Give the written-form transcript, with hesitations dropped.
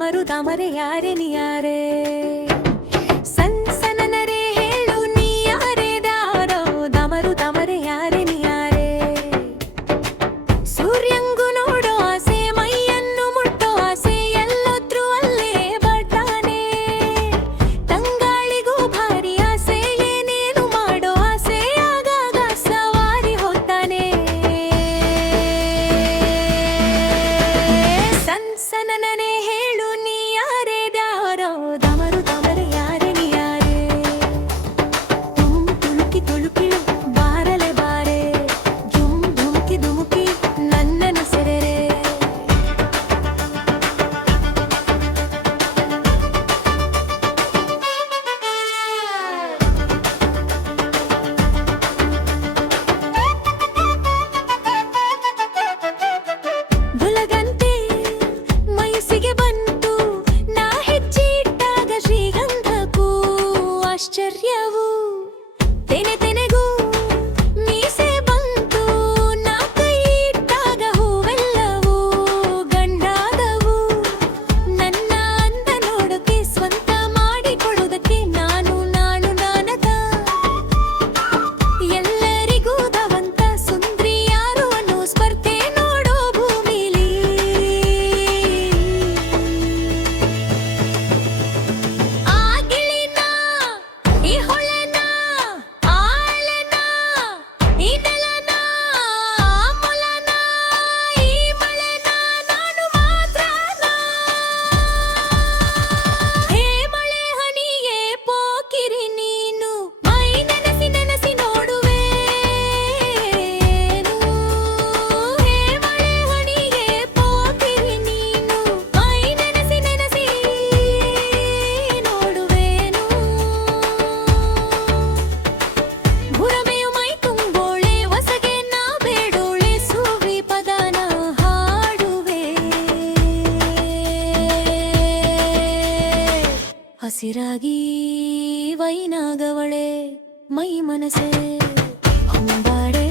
ದಮರು ದಮರೆ ಯಾರೆ ನಿಯಾರೆ ಸನ್ಸನನರೆ ಹೇಳು ನಿಯಾರೆ ದಾರೋ ದಮರು ದಮರೆ ಯಾರೆ ನಿಯಾರೆ ಸೂರ್ಯಂಗು ನೋಡೋ ಆಸೆ ಮೈಯನ್ನು ಮುಟ್ಟೋ ಆಸೆ ಎಲ್ಲೋದ್ರೂ ಅಲ್ಲೇ ಬರ್ತಾನೆ ತಂಗಾಳಿಗೂ ಭಾರಿ ಆಸೆ ಏನೇನು ಮಾಡೋ ಆಸೆ ಆಗಾಗ ಸವಾರಿ ಹೋಗ್ತಾನೆ ಸನ್ಸನನರೆ ಹೇಳು ನಿಯಾರೆ ದಾರೋ ದಮರು ದಮರೆ ಯಾರೆ ನಿಯಾರೆ ತುಳುಕಿ ತುಳುಕಿಳು ಬಾರಲೆ ಬಾರೆ ಧುಮುಕಿ ಧುಮುಕಿ ನನ್ನನ್ನು ಸೆರೆರೆ ಗುಲಗಂತೆ ಮಯಸ್ಸಿಗೆ ಬಂತು ನಾ ಹೆಜ್ಜೆ ಇಟ್ಟಾಗ ಶ್ರೀಗಂಧಕ್ಕೂ ಆಶ್ಚರ್ಯವು ತೆನೆ ತೆನೆಗೂ ಮೀಸೆ ಬಂತು ನಾ ಕೈ ಇಟ್ಟಾಗ ಹೂವೆಲ್ಲವೂ ಗಂಡಾದವು ನನ್ನ ಅಂದ ನೋಡೋಕೆ ಸ್ವಂತ ಮಾಡಿಕೊಳ್ಳುವುದಕ್ಕೆ ನಾನು ನಾನದ ಎಲ್ಲರಿಗೂ ಧವಂತ ಸುಂದ್ರಿ ಯಾರು ಅನ್ನೋ ಸ್ಪರ್ಧೆ ನೋಡೋ ಭೂಮಿಲಿ ಆ ಗಿಳಿನ ಈ ಹೊಳೆನ ಆಳೆನ ಈ ನೆಲನ ಆ ಮೊಲನ ಈ ಮಳೆನ ನಾನು ಮಾತ್ರನ ಹೇ ಮಳೆ ಹನಿಯೇ ಪೋಕಿರಿ ನೀನು ಮೈ ನೆನೆಸಿ ನೆನೆಸಿ ನೋಡುವೇನು ಹೇ ಮಳೆ ಹನಿಯೇ ಪೋಕಿರಿ ನೀನು ಮೈ ನೆನೆಸಿ ನೆನೆಸಿ ನೋಡುವೇನು ಭುರಮೆಯು ಮೈ ತುಂಬೋಳೆ ಹೊಸಗೆ ನಾ ಬೇಡೋಳೆ ಸುವಿ ಪದನ ಹಾಡುವೆ ಹಸಿರಾಗಿ ವೈನಾಗವಳೆ ಮೈ ಮನಸೆ ಹೊಂಬಾಡೆ